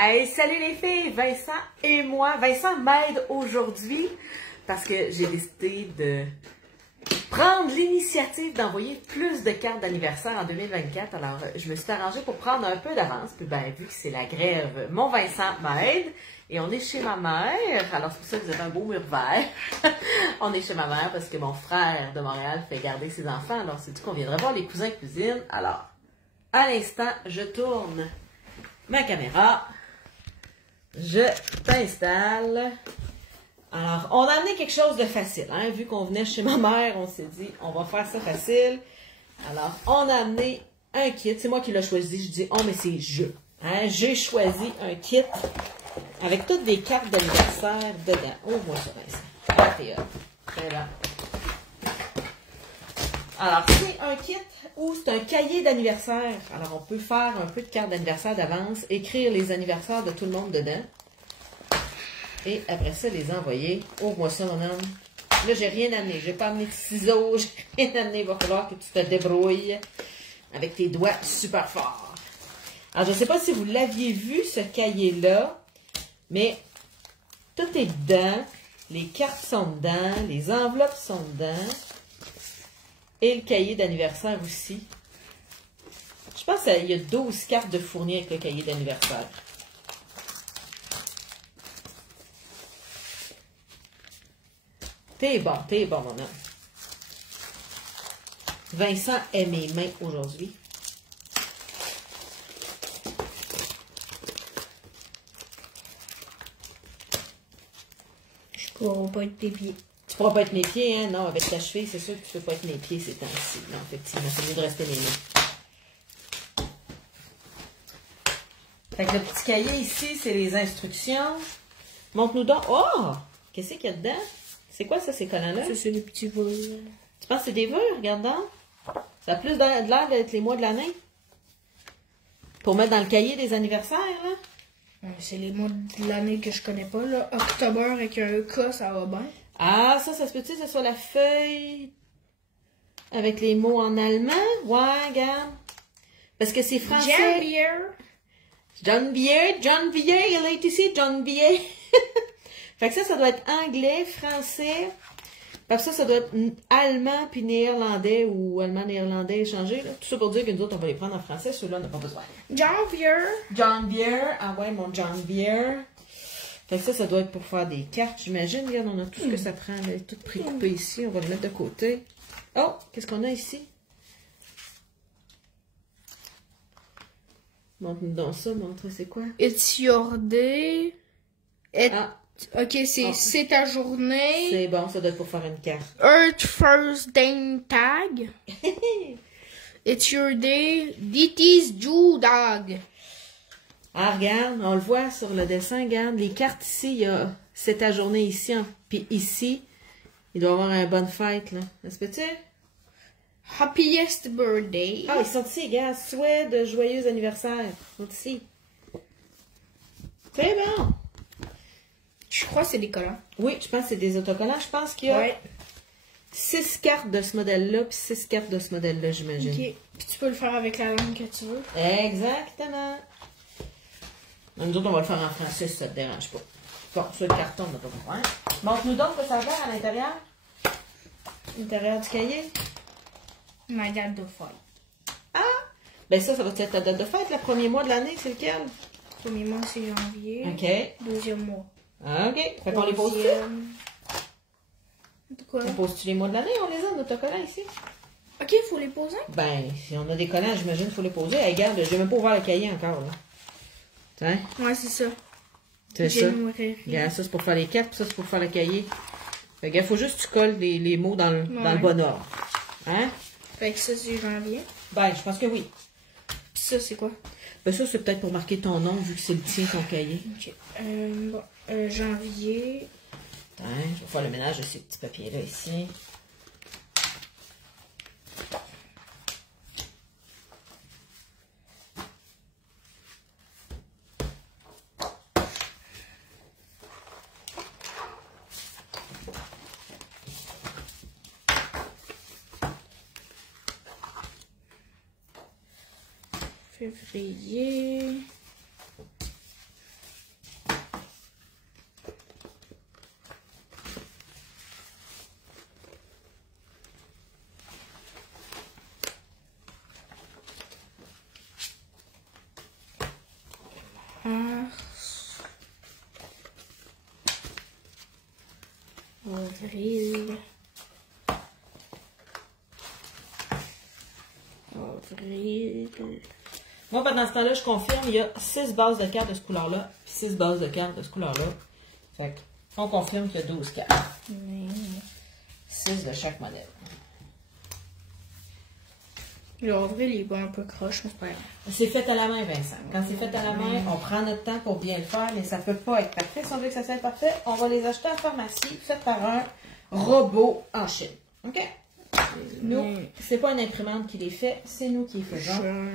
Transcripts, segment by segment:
Hey, salut les filles, Vincent et moi. Vincent m'aide aujourd'hui parce que j'ai décidé de prendre l'initiative d'envoyer plus de cartes d'anniversaire en 2024. Alors, je me suis arrangée pour prendre un peu d'avance. Puis ben, vu que c'est la grève, mon Vincent m'aide. Et on est chez ma mère. Alors, c'est pour ça que vous avez un beau mur vert. On est chez ma mère parce que mon frère de Montréal fait garder ses enfants. Alors, c'est dit qu'on viendrait voir les cousins et cousines. Alors, à l'instant, je tourne ma caméra. Je t'installe. Alors, on a amené quelque chose de facile. Hein? Vu qu'on venait chez ma mère, on s'est dit, on va faire ça facile. Alors, on a amené un kit. C'est moi qui l'ai choisi. Je dis, oh, mais c'est je. Hein? J'ai choisi un kit avec toutes des cartes d'anniversaire dedans. Ouvre-moi ça, Vincent. Très bien. Alors, c'est un kit ou c'est un cahier d'anniversaire. Alors, on peut faire un peu de cartes d'anniversaire d'avance, écrire les anniversaires de tout le monde dedans. Et après ça, les envoyer. Ouvre-moi ça, mon homme. Là, j'ai rien amené. J'ai pas amené de ciseaux. J'ai rien amené. Il va falloir que tu te débrouilles avec tes doigts super forts. Alors, je ne sais pas si vous l'aviez vu, ce cahier-là, mais tout est dedans. Les cartes sont dedans. Les enveloppes sont dedans. Et le cahier d'anniversaire aussi. Je pense qu'il y a 12 cartes de fournies avec le cahier d'anniversaire. T'es bon, mon homme. Vincent est mes mains aujourd'hui. Je pourrais pas être tes pieds. Tu pourras pas être mes pieds, hein? Non, avec ta cheville, c'est sûr que tu peux pas être mes pieds ces temps-ci. Non, effectivement, c'est mieux de rester mes mains. Fait que le petit cahier ici, c'est les instructions. Montre-nous donc. Oh! Qu'est-ce qu'il y a dedans? C'est quoi ça, ces collants-là? Ça, c'est des petits vœux. Tu penses que c'est des vœux? Regarde donc. Ça a plus de l'air d'être les mois de l'année. Pour mettre dans le cahier des anniversaires, là. C'est les mois de l'année que je connais pas, là. Octobre avec un K, ça va bien. Ah, ça se peut-tu que ce soit la feuille avec les mots en allemand? Ouais, regarde. Parce que c'est français. John Bier, il est ici, John Bier. Fait que ça doit être anglais, français. Parce que ça doit être allemand puis néerlandais ou allemand-néerlandais échangé. Là. Tout ça pour dire que nous autres, on va les prendre en français. Ceux-là, on n'a pas besoin. John Bier. Ah ouais, mon John Bier. Fait que ça doit être pour faire des cartes, j'imagine. Regarde, on a tout ce que ça prend. Là, tout précoupé ici. On va le mettre de côté. Oh, qu'est-ce qu'on a ici? Montre-nous donc ça. Montre, c'est quoi? It's your day. Ok, c'est ta journée. C'est bon, ça doit être pour faire une carte. Earth First Day Tag. It's your day. This is you dog. Ah, regarde, on le voit sur le dessin, regarde. Les cartes ici, il y a c'est ta journée ici, puis ici, il doit y avoir une bonne fête, là. Est-ce que tu sais? Happiest birthday. Ah, ils sont ici, regarde. Souhait de joyeux anniversaire. Ils sont ici. C'est bon. Je crois que c'est des collants. Oui, je pense que c'est des autocollants. Je pense qu'il y a 6 cartes de ce modèle-là, puis 6 cartes de ce modèle-là, j'imagine. Ok. Puis tu peux le faire avec la langue que tu veux. Exactement. Nous autres, on va le faire en français si ça te dérange pas. Bon, sur le carton, on n'a pas besoin. Montre-nous donc que ça va à l'intérieur. L'intérieur du cahier. Ma date de fête. Ah! Ben ça va être ta date de fête. Le premier mois de l'année, c'est lequel? Premier mois, c'est janvier. OK. Deuxième mois. OK. Fait qu'on les pose-tu? Quoi? On pose-tu les mois de l'année? On les a, nos autocollants ici? OK, il faut les poser? Ben, si on a des collants, j'imagine qu'il faut les poser. Hey, regarde, j'ai même pas ouvert le cahier encore, là. Hein? Ouais, c'est ça. C'est ça. Regarde, ça, c'est pour faire les cartes, puis ça, c'est pour faire le cahier. Fait que, faut juste que tu colles les mots dans le bon ordre. Hein? Fait que ça, c'est janvier. Ben, je pense que oui. Puis ça, c'est quoi? Ben, ça, c'est peut-être pour marquer ton nom, vu que c'est le tien, ton cahier. OK. Janvier. Attends, je vais faire le ménage de ces petits papiers-là ici. Février. Mars. Avril. Avril. Moi, pendant ce temps-là, je confirme, il y a 6 bases de cartes de ce couleur-là, puis 6 bases de cartes de ce couleur-là. Fait qu'on confirme qu'il y a 12 cartes. 6 de chaque modèle. L'avril, il est un peu croche, mais c'est pas grave. C'est fait à la main, Vincent. Quand c'est fait à la main, on prend notre temps pour bien le faire, mais ça peut pas être parfait. Si on veut que ça soit parfait, on va les acheter en pharmacie, fait par un robot en Chine. OK? Nous, c'est pas une imprimante qui les fait, c'est nous qui les faisons.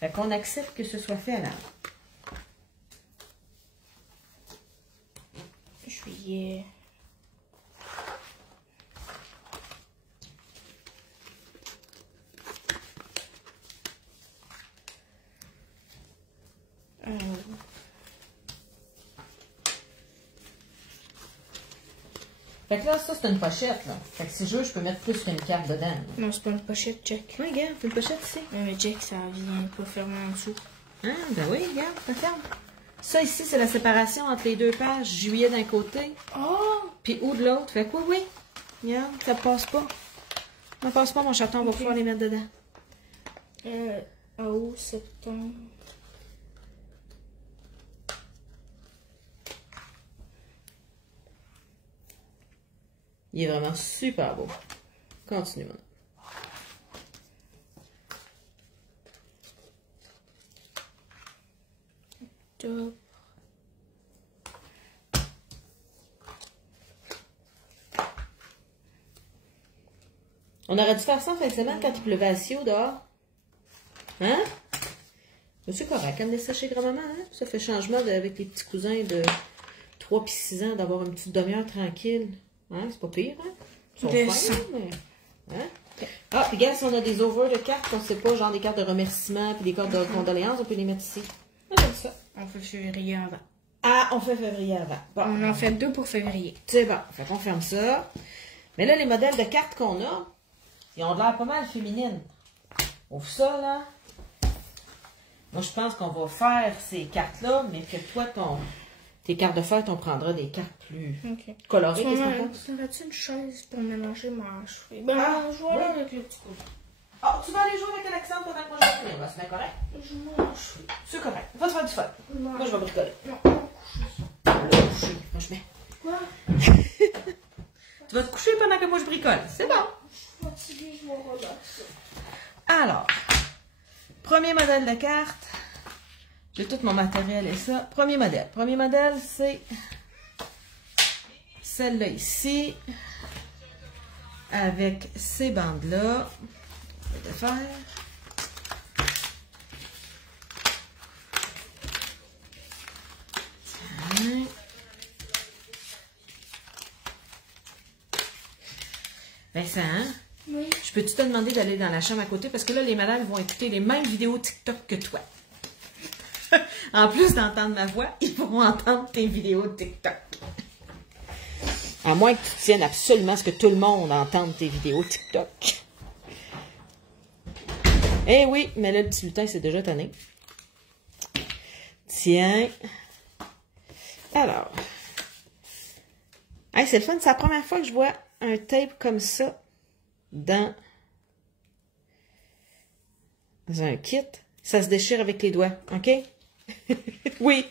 Fait qu'on accepte que ce soit fait à la main. Juillet. Fait que là, ça, c'est une pochette, là. Fait que si je veux, je peux mettre plus qu'une carte dedans. Non, c'est pas une pochette, Jack. Oui, regarde, c'est une pochette ici. Mais Jack, ça vient pas fermer en dessous. Ah, ben oui, regarde, ça ferme. Ça, ici, c'est la séparation entre les deux pages. Juillet d'un côté, puis août de l'autre. Fait que oui, oui. Regarde, ça passe pas. Ça passe pas, mon chaton, on va pouvoir les mettre dedans. Août, septembre. Il est vraiment super beau. Continue, maintenant. Octobre. On aurait dû faire ça en fin de semaine quand il pleuvait à Sio dehors. Hein? C'est correct, elle me laisse ça chez grand-maman, hein? Ça fait changement avec les petits cousins de 3 puis 6 ans d'avoir une petite demi-heure tranquille. Hein? C'est pas pire, hein? Ils sont fins, mais... Hein? Ah, puis regarde, si on a des overs de cartes, qu'on sait pas, genre des cartes de remerciement puis des cartes de condoléances, on peut les mettre ici. Ah, j'aime ça. On fait février avant. Ah, on fait février avant. Bon. On en fait 2 pour février. C'est bon. Fait qu'on ferme ça. Mais là, les modèles de cartes qu'on a, ils ont de l'air pas mal féminines. Ouvre ça, là. Moi, je pense qu'on va faire ces cartes-là, mais que toi, tes cartes de fête, on prendra des cartes plus colorées. Qu'est-ce que t'en penses? T'aurais-tu une chaise pour mélanger ma cheveux? Ben, je vais là avec le petit coup. Ah, tu vas aller jouer avec Alexandre pendant que moi je vais finir. C'est bien correct? Je vais me cheveux. C'est correct. Va te faire du fun. Moi, je vais bricoler. Non, on va coucher ça. Là, coucher, franchement. Quoi? Tu vas te coucher pendant que moi je bricole. C'est bon. Je suis fatiguée, je vais relaxer. Alors, premier modèle de carte. J'ai tout mon matériel et ça. Premier modèle. Premier modèle, c'est celle-là ici. Avec ces bandes-là. Je vais faire. Tiens. Vincent, Oui. je peux-tu te demander d'aller dans la chambre à côté? Parce que là, les madames vont écouter les mêmes vidéos TikTok que toi. En plus d'entendre ma voix, ils pourront entendre tes vidéos de TikTok. À moins que tu tiennes absolument à ce que tout le monde entende tes vidéos TikTok. Eh oui, mais là, le petit lutin, c'est déjà tanné. Tiens. Alors. Hey, c'est le fun. C'est la première fois que je vois un tape comme ça dans un kit. Ça se déchire avec les doigts, OK? Oui.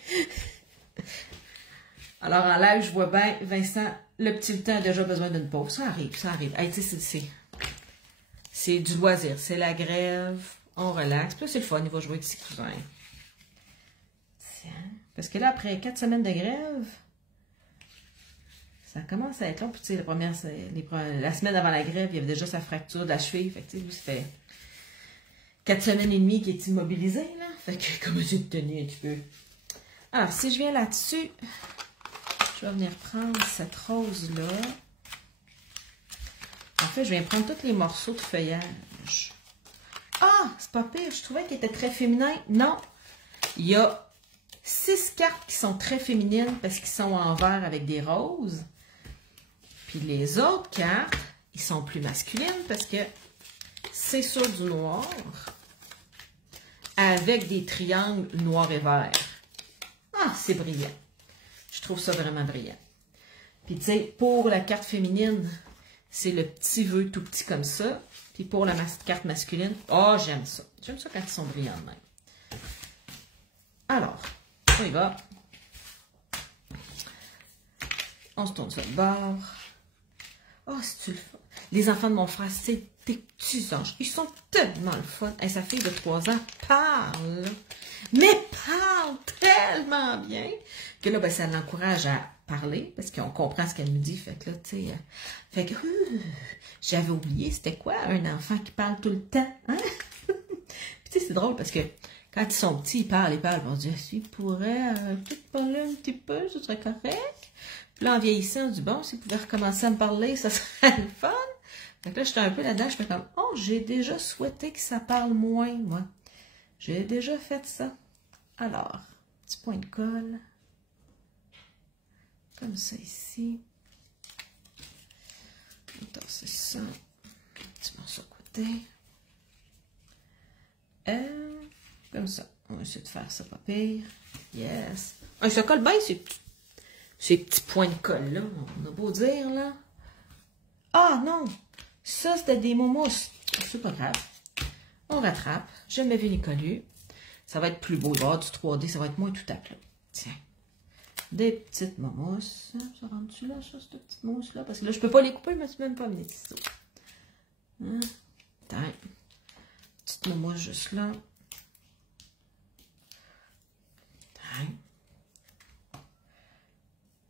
Alors, en live, je vois bien, Vincent, le petit lutin a déjà besoin d'une pause. Ça arrive, ça arrive. Hey, tu sais, c'est du loisir. C'est la grève. On relaxe. Puis là, c'est le fun. Il va jouer avec ses cousins. Tiens. Parce que là, après 4 semaines de grève, ça commence à être long. Puis, tu sais, la semaine avant la grève, il y avait déjà sa fracture de la cheville. Fait que, tu sais, lui, ça fait 4 semaines et demie qu'il est immobilisé, là. Fait que, comment j'ai tenu un petit peu. Alors, si je viens là-dessus, je vais venir prendre cette rose-là. En fait, je viens prendre tous les morceaux de feuillage. Ah, c'est pas pire. Je trouvais qu'il était très féminin. Non. Il y a 6 cartes qui sont très féminines parce qu'ils sont en vert avec des roses. Puis les autres cartes, ils sont plus masculines parce que c'est sur du noir. avec des triangles noirs et verts. Ah, c'est brillant. Je trouve ça vraiment brillant. Puis, tu sais, pour la carte féminine, c'est le petit vœu tout petit comme ça. Puis pour la carte masculine, oh, j'aime ça. J'aime ça quand ils sont brillants de même. Alors, on y va. On se tourne sur le bord. Oh, c'est-tu le fun? Les enfants de mon frère, c'est des petits anges. Ils sont tellement le fun. Et sa fille de 3 ans parle. Mais parle tellement bien que là, ben, ça l'encourage à parler parce qu'on comprend ce qu'elle nous dit. Fait que là, tu sais, fait que j'avais oublié, c'était quoi un enfant qui parle tout le temps? Hein? Puis tu sais, c'est drôle parce que quand ils sont petits, ils parlent. On se dit, s'ils pourraient peut-être parler un petit peu, ce serait correct. Puis là, en vieillissant, on dit, bon, s'ils pouvaient recommencer à me parler, ça serait le fun. Fait que là, j'étais un peu là-dedans, je fais comme, oh, j'ai déjà souhaité que ça parle moins, moi. J'ai déjà fait ça. Alors, petit point de colle. Comme ça ici. Attends, c'est ça. Petit morceau côté. Comme ça. On va essayer de faire ça pas pire. Yes. Ça colle bien, ces petits points de colle-là. On a beau dire, là. Ah, non! Ça, c'était des momousses. C'est pas grave. On rattrape. J'ai jamais vu ni collu. Ça va être plus beau. Il va y avoir du 3D. Ça va être moins tout à plat. Tiens. Des petites momousses. Ça rentre-tu là, ça, cette petite mousse-là? Parce que là, je peux pas les couper, mais je même pas amené de ciseaux. Hein? Tiens. Petite momousse juste là. Tiens.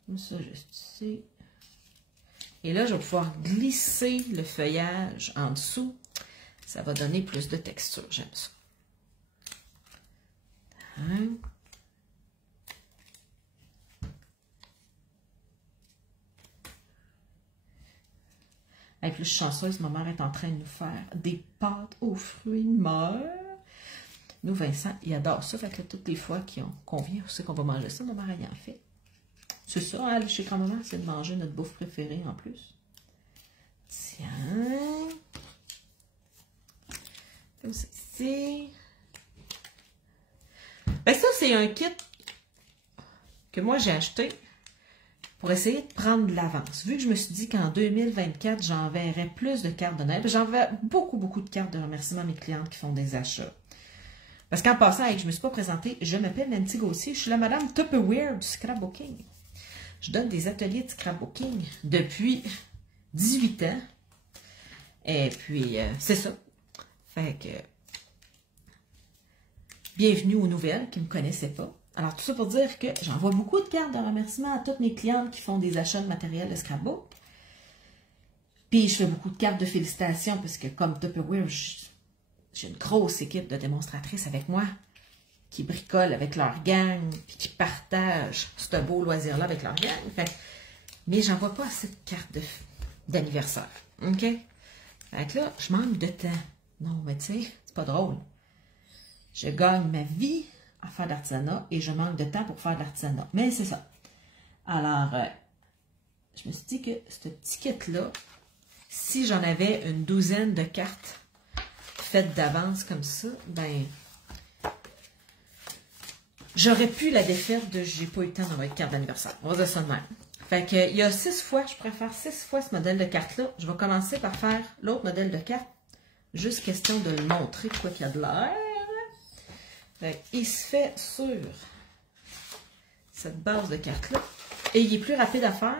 Comme ça, juste ici. Et là, je vais pouvoir glisser le feuillage en dessous. Ça va donner plus de texture. J'aime ça. Hein? Et puis, je suis chanceuse, ma mère est en train de nous faire des pâtes aux fruits de mer. Nous, Vincent, il adore ça. Fait que là, toutes les fois qu'on vient, on sait qu'on va manger ça, ma mère, elle en fait. C'est ça, elle, chez grand-maman, c'est de manger notre bouffe préférée en plus. Tiens. Comme ça ici. Ben ça, c'est un kit que moi, j'ai acheté pour essayer de prendre de l'avance. Vu que je me suis dit qu'en 2024, j'enverrais plus de cartes de Noël. J'enverrai beaucoup de cartes de remerciement à mes clientes qui font des achats. Parce qu'en passant, je ne me suis pas présentée, je m'appelle Nancy Gauthier, je suis la madame Tupperware du scrapbooking. Je donne des ateliers de scrapbooking depuis 18 ans. Et puis, c'est ça. Fait que, bienvenue aux nouvelles qui ne me connaissaient pas. Alors, tout ça pour dire que j'envoie beaucoup de cartes de remerciement à toutes mes clientes qui font des achats de matériel de scrapbook. Puis, je fais beaucoup de cartes de félicitations parce que, comme Tupperware, j'ai une grosse équipe de démonstratrices avec moi qui bricolent avec leur gang puis qui partagent ce beau loisir-là avec leur gang. Fait, mais j'envoie pas assez de cartes d'anniversaire. OK? Fait que là, je manque de temps. Non, mais tu sais, c'est pas drôle. Je gagne ma vie à faire de l'artisanat et je manque de temps pour faire de l'artisanat. Mais c'est ça. Alors, je me suis dit que ce petit kit-là, si j'en avais une douzaine de cartes faites d'avance comme ça, ben, j'aurais pu la défaire de j'ai pas eu le temps d'envoyer de carte d'anniversaire. On va dire ça de même. Fait que, il y a 6 fois, je pourrais faire 6 fois ce modèle de carte-là. Je vais commencer par faire l'autre modèle de carte. Juste question de le montrer quoi qu'il y a de l'air. Il se fait sur cette base de carte-là. Et il est plus rapide à faire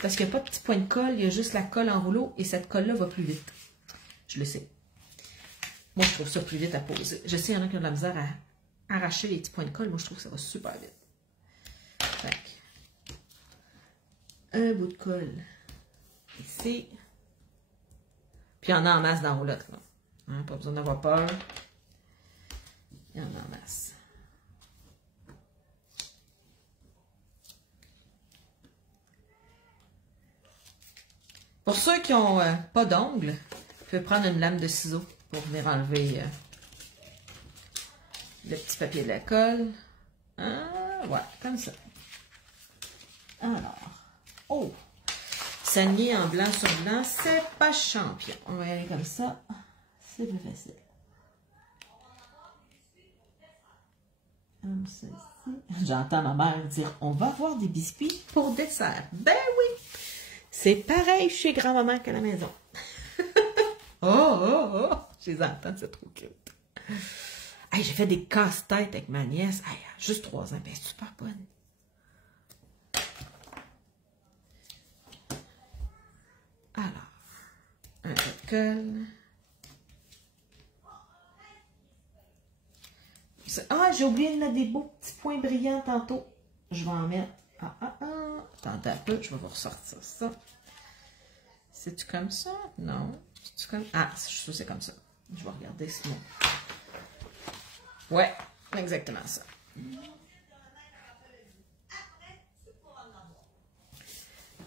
parce qu'il n'y a pas de petit point de colle. Il y a juste la colle en rouleau et cette colle-là va plus vite. Je le sais. Moi, je trouve ça plus vite à poser. Je sais, il y en a qui ont de la misère à arracher les petits points de colle. Moi, je trouve que ça va super vite. Fait que, un bout de colle ici. Puis il y en a en masse dans la roulotte. Là. Hein, pas besoin d'avoir peur. Il y en a en masse. Pour ceux qui n'ont pas d'ongles, vous pouvez prendre une lame de ciseaux pour venir enlever le petit papier de la colle. Ah, ouais, comme ça. Alors, oh! Saigner en blanc sur blanc, c'est pas champion. On va y aller comme ça. C'est plus facile. comme ceci. J'entends ma mère dire, on va avoir des biscuits pour dessert. Ben oui! C'est pareil chez grand-maman qu'à la maison. Oh! Je les entends, c'est trop cute. Hey, j'ai fait des casse-têtes avec ma nièce. Hey, juste 3 ans, ben c'est super bonne. Alors, un recolle. Ah, j'ai oublié de mettre des beaux petits points brillants tantôt. Je vais en mettre. Attendez un peu, je vais vous ressortir ça. C'est-tu comme ça? Non. C'est-tu comme. Ah, je suis sûre que c'est comme ça. Je vais regarder sinon. Ouais, exactement ça.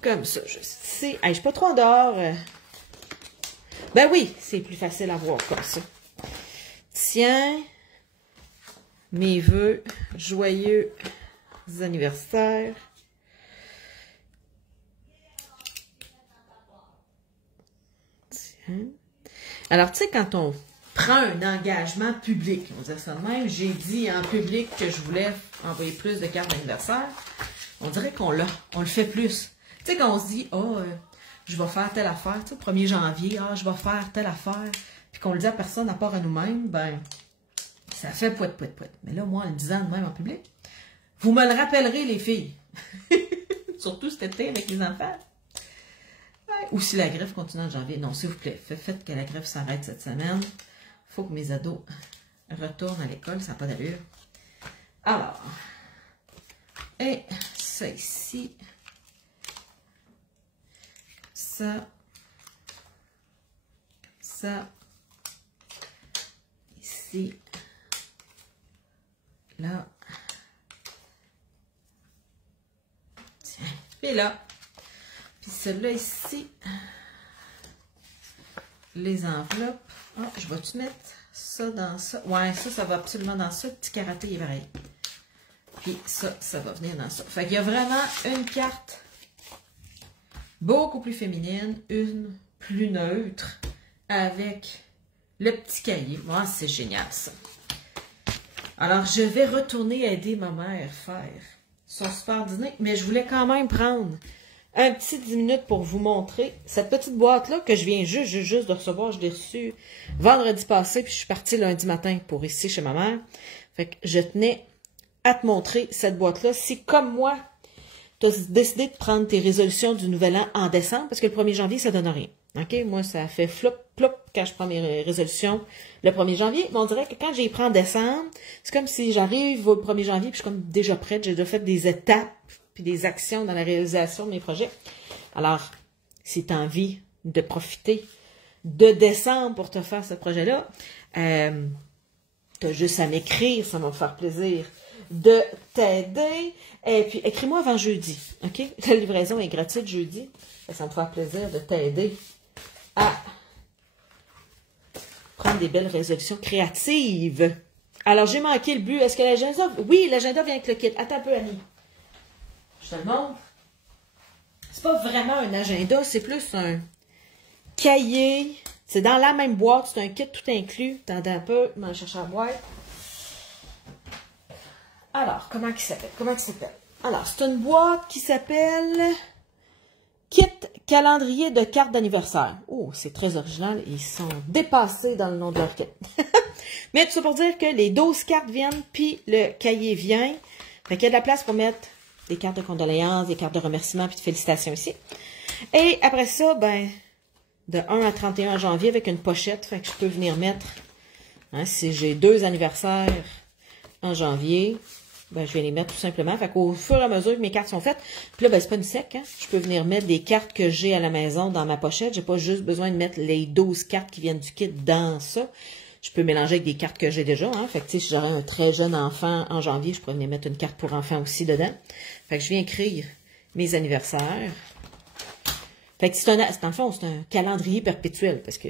Comme ça, juste ici. Hey, je suis pas trop en dehors. Ben oui, c'est plus facile à voir comme ça. Tiens, mes vœux joyeux anniversaires. Tiens. Alors, tu sais, quand on prend un engagement public, on dit ça de même, j'ai dit en public que je voulais envoyer plus de cartes d'anniversaire, on dirait qu'on le fait plus. Tu sais, quand on se dit, je vais faire telle affaire, tu sais, 1er janvier, je vais faire telle affaire, puis qu'on le dit à personne à part à nous-mêmes, ben, ça fait pouet. Mais là, moi, en le disant de même en public, vous me le rappellerez, les filles. Surtout cet été avec les enfants. Ouais. Ou si la greffe continue en janvier. Non, s'il vous plaît, faites que la greffe s'arrête cette semaine. Il faut que mes ados retournent à l'école, ça n'a pas d'allure. Alors, et ça ici. Ça, ici, là, tiens, et là, puis celui-là ici, les enveloppes, je vais-tu mettre ça dans ça? Ouais, ça va absolument dans ça, petit karaté il est pareil. Puis ça va venir dans ça. Fait qu'il y a vraiment une carte beaucoup plus féminine, une plus neutre, avec le petit cahier. Moi, c'est génial, ça. Alors, je vais retourner aider ma mère faire son super dîner, mais je voulais quand même prendre un petit 10 minutes pour vous montrer cette petite boîte-là que je viens juste de recevoir. Je l'ai reçue vendredi passé, puis je suis partie lundi matin pour ici chez ma mère. Fait que je tenais à te montrer cette boîte-là. Si, comme moi, tu as décidé de prendre tes résolutions du nouvel an en décembre, parce que le 1er janvier, ça donne rien. OK? Moi, ça fait flop, plop quand je prends mes résolutions le 1er janvier. Mais on dirait que quand j'y prends en décembre, c'est comme si j'arrive au 1er janvier, puis je suis comme déjà prête. J'ai déjà fait des étapes, puis des actions dans la réalisation de mes projets. Alors, si tu as envie de profiter de décembre pour te faire ce projet-là, tu as juste à m'écrire, ça va me faire plaisir de t'aider. Et puis, écris-moi avant jeudi, OK? La livraison est gratuite jeudi. Ça va me faire plaisir de t'aider à prendre des belles résolutions créatives. Alors, j'ai manqué le but. Est-ce que l'agenda... Oui, l'agenda vient avec le kit. Attends un peu, Annie. Je te le montre. C'est pas vraiment un agenda, c'est plus un cahier. C'est dans la même boîte. C'est un kit tout inclus. Attendez un peu. Je vais chercher la boîte. Alors, comment il s'appelle? Alors, c'est une boîte qui s'appelle Kit calendrier de cartes d'anniversaire. Oh, c'est très original. Ils sont dépassés dans le nom de leur kit. Mais tout ça pour dire que les 12 cartes viennent, puis le cahier vient. Fait qu'il y a de la place pour mettre des cartes de condoléances, des cartes de remerciements, puis de félicitations ici. Et après ça, ben, de 1 à 31 janvier avec une pochette. Fait que je peux venir mettre, hein, si j'ai 2 anniversaires en janvier, ben, je vais les mettre tout simplement. Fait qu'au fur et à mesure que mes cartes sont faites, puis là, ben, c'est pas une sec, hein. Je peux venir mettre des cartes que j'ai à la maison dans ma pochette. J'ai pas juste besoin de mettre les 12 cartes qui viennent du kit dans ça. Je peux mélanger avec des cartes que j'ai déjà, hein. Fait que, tu sais, si j'aurais un très jeune enfant en janvier, je pourrais venir mettre une carte pour enfant aussi dedans. Fait que je viens écrire mes anniversaires. Fait que dans le fond, c'est un calendrier perpétuel, parce que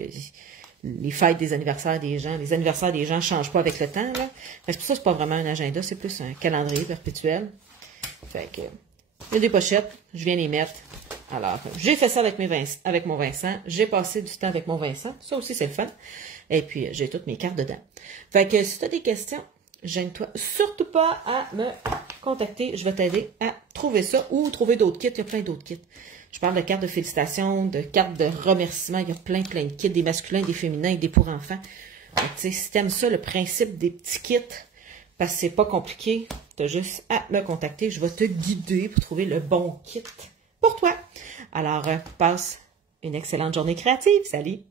les fêtes des anniversaires des gens, les anniversaires des gens ne changent pas avec le temps, là. Fait que pour ça, c'est pas vraiment un agenda, c'est plus un calendrier perpétuel. Fait que, il y a des pochettes, je viens les mettre. Alors, j'ai fait ça avec mon Vincent. J'ai passé du temps avec mon Vincent. Ça aussi, c'est le fun. Et puis, j'ai toutes mes cartes dedans. Fait que, si tu as des questions, gêne-toi surtout pas à me contacter. Je vais t'aider à trouver ça ou trouver d'autres kits. Il y a plein d'autres kits. Je parle de cartes de félicitations, de cartes de remerciements. Il y a plein de kits, des masculins, des féminins, des pour enfants. Donc, tu sais, si t'aimes ça, le principe des petits kits, parce que c'est pas compliqué, tu as juste à me contacter. Je vais te guider pour trouver le bon kit pour toi. Alors, passe une excellente journée créative. Salut!